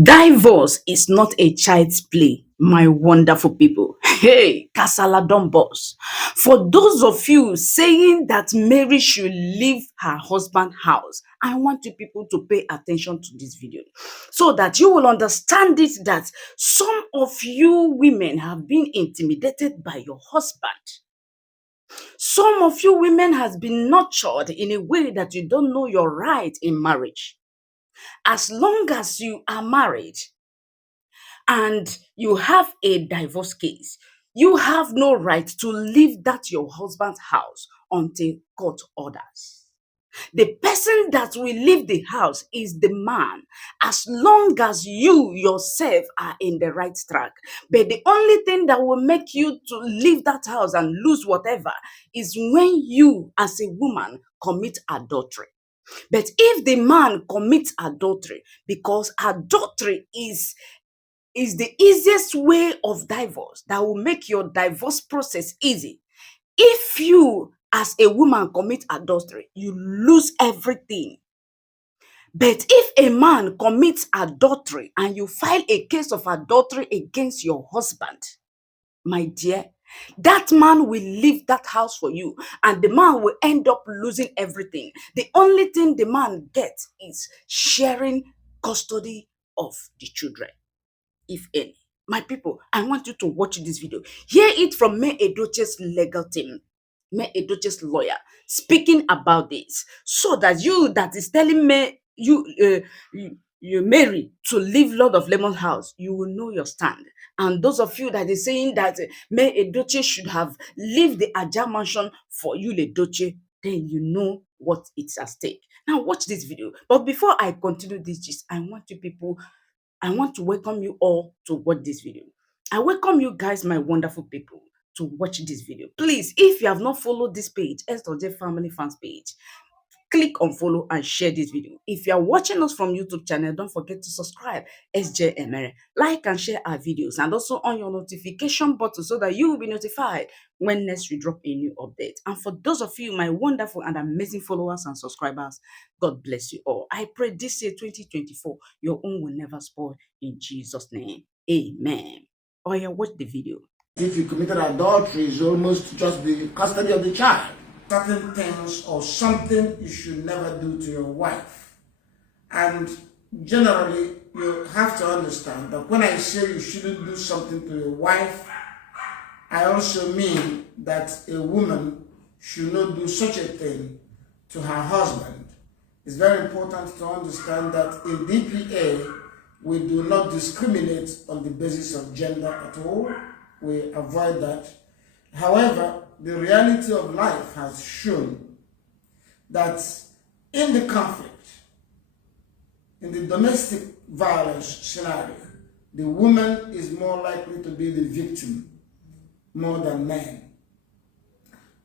Divorce is not a child's play, my wonderful people. Hey, Kasala don burst. For those of you saying that Mary should leave her husband's house, I want you people to pay attention to this video so that you will understand it that some of you women have been intimidated by your husband. Some of you women has been nurtured in a way that you don't know your right in marriage. As long as you are married, and you have a divorce case, you have no right to leave that your husband's house until court orders. The person that will leave the house is the man, as long as you yourself are in the right track. But the only thing that will make you to leave that house and lose whatever is when you, as a woman, commit adultery. But if the man commits adultery, because adultery is the easiest way of divorce that will make your divorce process easy. If you, as a woman, commit adultery, you lose everything. But if a man commits adultery and you file a case of adultery against your husband, my dear, that man will leave that house for you and the man will end up losing everything. The only thing the man gets is sharing custody of the children, if any. My people, I want you to watch this video. Hear it from Yul-edochie's legal team, Yul-edochie's lawyer, speaking about this, so that you that is telling me you Mary to leave Lord of Lemon's house, you will know your stand. And those of you that is saying that Yul-edochie should have leave the Aja mansion for Yul-edochie, then you know what it's at stake. Now watch this video. But before I continue this gist, I want to welcome you all to watch this video. I welcome you guys, my wonderful people, to watch this video. Please, if you have not followed this page, S.J Family Fans page, click on follow and share this video. If you are watching us from YouTube channel, don't forget to subscribe, SJ Emere. Like and share our videos and also on your notification button so that you will be notified when next we drop a new update. And for those of you, my wonderful and amazing followers and subscribers, God bless you all. I pray this year 2024, your own will never spoil in Jesus' name. Amen. Oh yeah, watch the video. If you committed adultery, it's almost just the custody of the child. Certain things or something you should never do to your wife. And generally, you have to understand that when I say you shouldn't do something to your wife, I also mean that a woman should not do such a thing to her husband. It's very important to understand that in DPA, we do not discriminate on the basis of gender at all. We avoid that. However, the reality of life has shown that in the conflict, in the domestic violence scenario, the woman is more likely to be the victim more than men.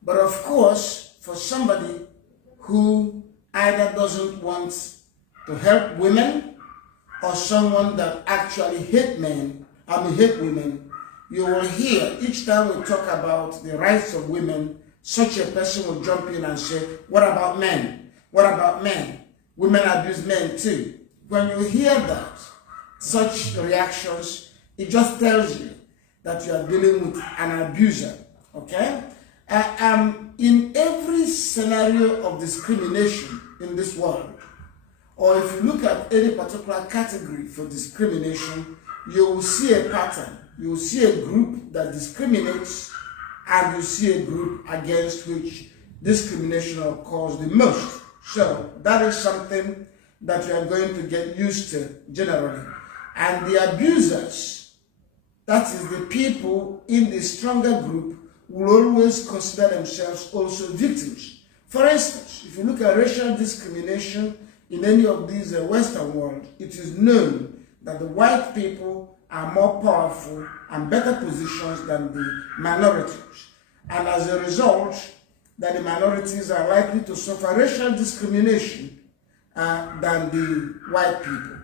But of course, for somebody who either doesn't want to help women or someone that actually hate women, you will hear each time we talk about the rights of women, such a person will jump in and say, what about men? What about men? Women abuse men too. When you hear that, such reactions, it just tells you that you are dealing with an abuser, okay? In every scenario of discrimination in this world, or if you look at any particular category for discrimination, you will see a pattern. You will see a group that discriminates, and you see a group against which discrimination occurs the most. So that is something that you are going to get used to generally. And the abusers, that is the people in the stronger group, will always consider themselves also victims. For instance, if you look at racial discrimination in any of these Western world, it is known that the white people are more powerful and better positions than the minorities. And as a result, that the minorities are likely to suffer racial discrimination than the white people.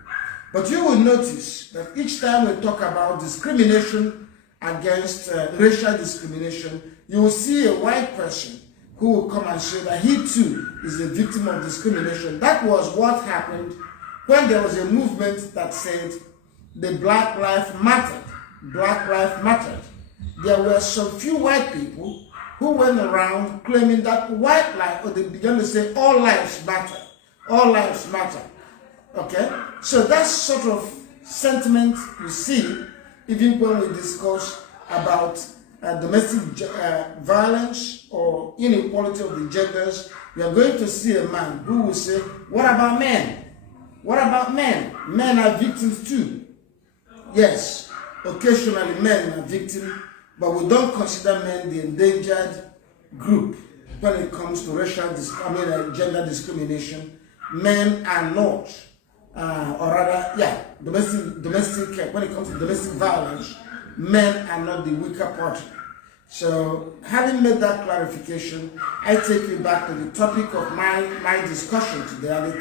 But you will notice that each time we talk about discrimination against racial discrimination, you will see a white person who will come and say that he too is a victim of discrimination. That was what happened when there was a movement that said the Black Lives Mattered. Black Lives Mattered. There were some few white people who went around claiming that white life, or they began to say all lives matter. All lives matter. Okay? So that sort of sentiment you see even when we discuss about domestic violence or inequality of the genders. We are going to see a man who will say, what about men? What about men? Men are victims too. Yes, occasionally men are victims, but we don't consider men the endangered group when it comes to gender discrimination. Men are not, or rather, yeah, domestic. When it comes to domestic violence, men are not the weaker party. So, having made that clarification, I take you back to the topic of my discussion today, and the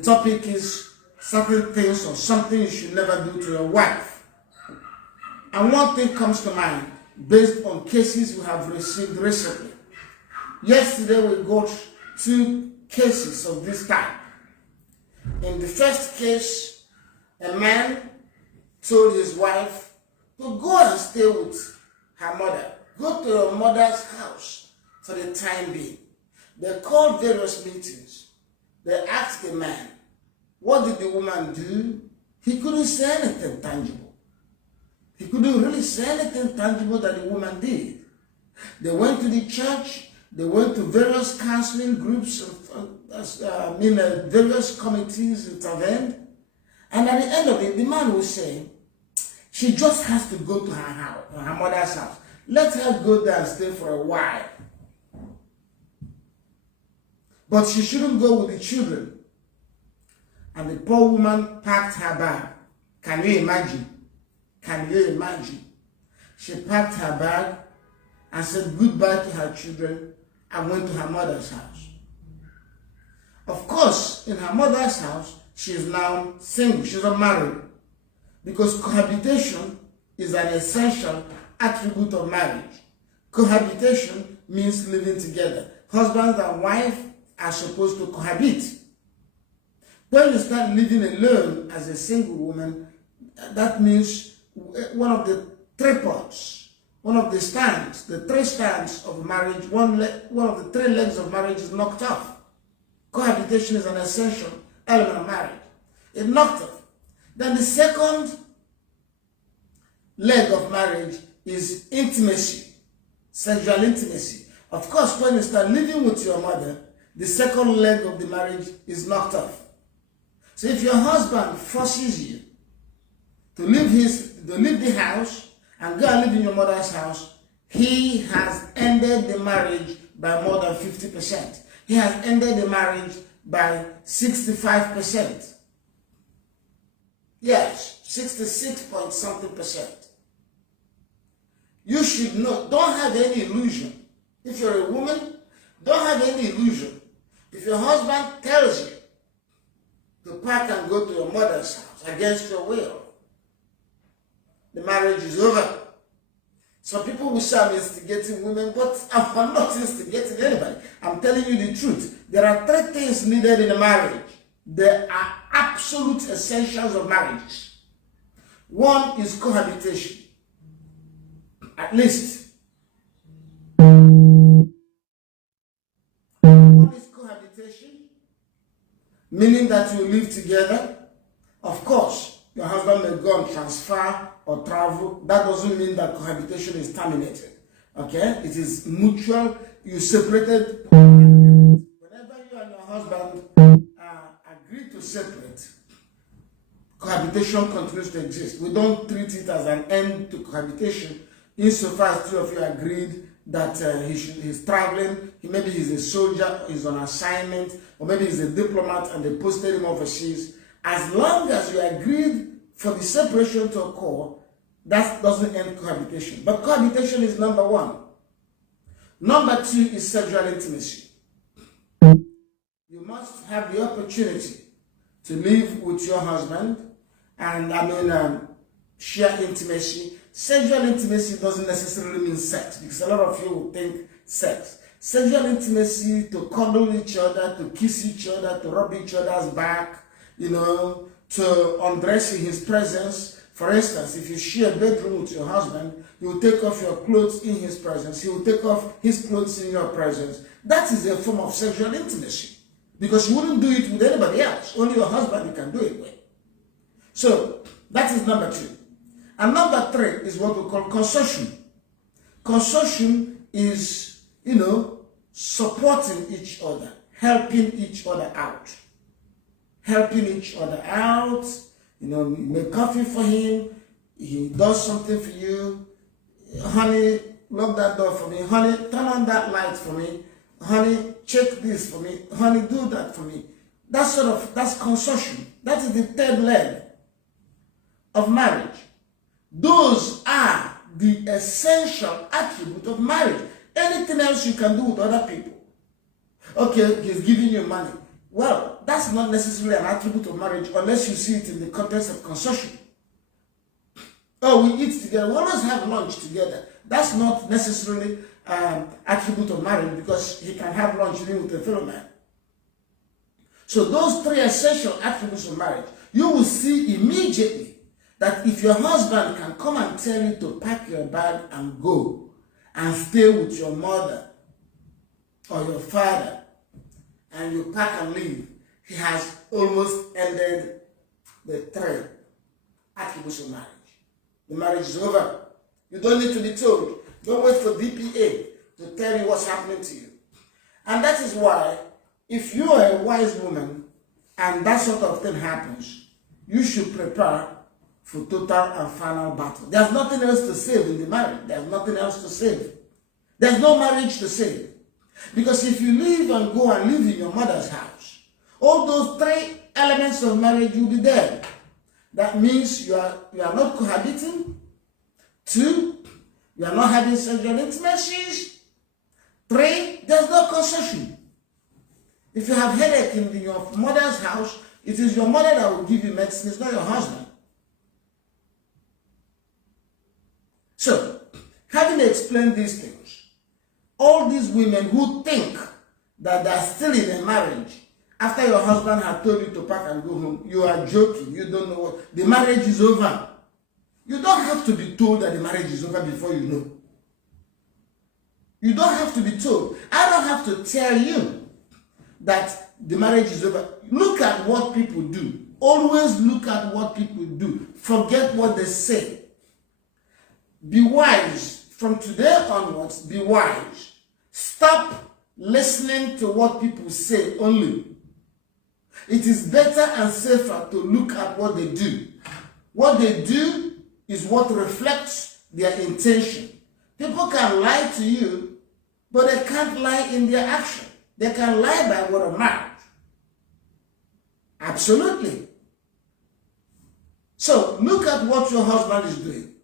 topic is certain things or something you should never do to your wife. And one thing comes to mind based on cases we have received recently. Yesterday we got 2 cases of this type. In the first case, a man told his wife to go and stay with her mother. Go to your mother's house for the time being. They called various meetings. They asked the man, what did the woman do? He couldn't say anything tangible. He couldn't really say anything tangible that the woman did. They went to the church. They went to various counseling groups. Various committees intervened. And at the end of it, the man was saying, she just has to go to her house, her mother's house. Let her go there and stay for a while. But she shouldn't go with the children. And the poor woman packed her bag. Can you imagine? Can you imagine? She packed her bag and said goodbye to her children and went to her mother's house. Of course, in her mother's house, she is now single. She's not married. Because cohabitation is an essential attribute of marriage. Cohabitation means living together. Husband and wife are supposed to cohabit. When you start living alone as a single woman, that means one of the tripods, one of the stands, the 3 stands of marriage, one of the 3 legs of marriage is knocked off. Cohabitation is an essential element of marriage. It's knocked off. Then the second leg of marriage is intimacy, sexual intimacy. Of course, when you start living with your mother, the second leg of the marriage is knocked off. So if your husband forces you to leave the house and go and live in your mother's house, he has ended the marriage by more than 50%. He has ended the marriage by 65%. Yes, 66 point something percent. You should know, don't have any illusion. If you're a woman, don't have any illusion. If your husband tells you to pack and go to your mother's house against your will, the marriage is over. Some people will say I'm instigating women, but I'm not instigating anybody. I'm telling you the truth. There are 3 things needed in a marriage. There are absolute essentials of marriages. One is cohabitation. At least. One is cohabitation, meaning that you live together. Of course, your husband may go and transfer or travel. That doesn't mean that cohabitation is terminated. Okay? It is mutual. You separated. Whenever you and your husband agree to separate, cohabitation continues to exist. We don't treat it as an end to cohabitation insofar as 2 of you agreed that he's traveling, maybe he's a soldier, he's on assignment, or maybe he's a diplomat and they posted him overseas. As long as you agreed for the separation to occur, that doesn't end cohabitation. But cohabitation is number 1. Number 2 is sexual intimacy. You must have the opportunity to live with your husband and share intimacy. Sexual intimacy doesn't necessarily mean sex, because a lot of you will think sex. Sexual intimacy, to cuddle each other, to kiss each other, to rub each other's back, to undress in his presence. For instance, if you share a bedroom with your husband, you will take off your clothes in his presence. He will take off his clothes in your presence. That is a form of sexual intimacy, because you wouldn't do it with anybody else. Only your husband you can do it with. So that is number 2. And number 3 is what we call consortium. Consortium is, supporting each other, helping each other out. Helping each other out. You make coffee for him. He does something for you. Honey, lock that door for me. Honey, turn on that light for me. Honey, check this for me. Honey, do that for me. That's consortium. That is the 3rd leg of marriage. Those are the essential attribute of marriage. Anything else you can do with other people. Okay, he's giving you money. Well, that's not necessarily an attribute of marriage unless you see it in the context of consortium. Oh, we eat together. We always have lunch together. That's not necessarily an attribute of marriage, because he can have lunch even with a fellow man. So those 3 essential attributes of marriage, you will see immediately that if your husband can come and tell you to pack your bag and go and stay with your mother or your father, and you pack and leave, he has almost ended the 3 attributes of marriage. The marriage is over. You don't need to be told. Don't wait for DPA to tell you what's happening to you. And that is why, if you are a wise woman and that sort of thing happens, you should prepare for total and final battle. There's nothing else to save in the marriage. There's nothing else to save. There's no marriage to save. Because if you leave and go and live in your mother's house, all those 3 elements of marriage will be there. That means you are not cohabiting. 2, you are not having sexual intimacies. 3, there's no consortium. If you have headache in your mother's house, it is your mother that will give you medicine, it's not your husband. So, having explained these things, all these women who think that they're still in a marriage after your husband has told you to pack and go home, you are joking. You don't know what. The marriage is over. You don't have to be told that the marriage is over before you know. You don't have to be told. I don't have to tell you that the marriage is over. Look at what people do. Always look at what people do. Forget what they say. Be wise. From today onwards, be wise. Stop listening to what people say only. It is better and safer to look at what they do. What they do is what reflects their intention. People can lie to you, but they can't lie in their action. They can lie by word of mouth. Absolutely. So look at what your husband is doing.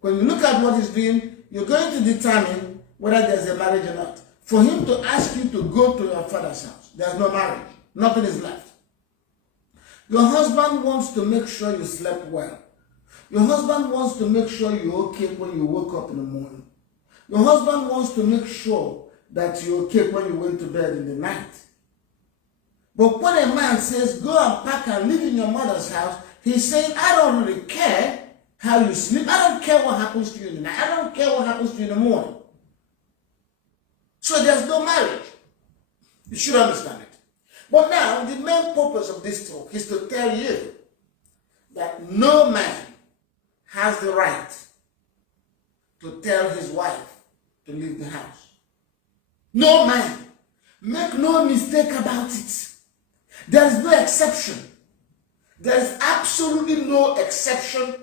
When you look at what he's doing, you're going to determine whether there's a marriage or not. For him to ask you to go to your father's house, there's no marriage. Nothing is left. Your husband wants to make sure you slept well. Your husband wants to make sure you're okay when you woke up in the morning. Your husband wants to make sure that you're okay when you went to bed in the night. But when a man says, go and pack and live in your mother's house, he's saying, I don't really care how you sleep. I don't care what happens to you in the night. I don't care what happens to you in the morning. So there's no marriage. You should understand it. But now, the main purpose of this talk is to tell you that no man has the right to tell his wife to leave the house. No man. Make no mistake about it. There is no exception. There is absolutely no exception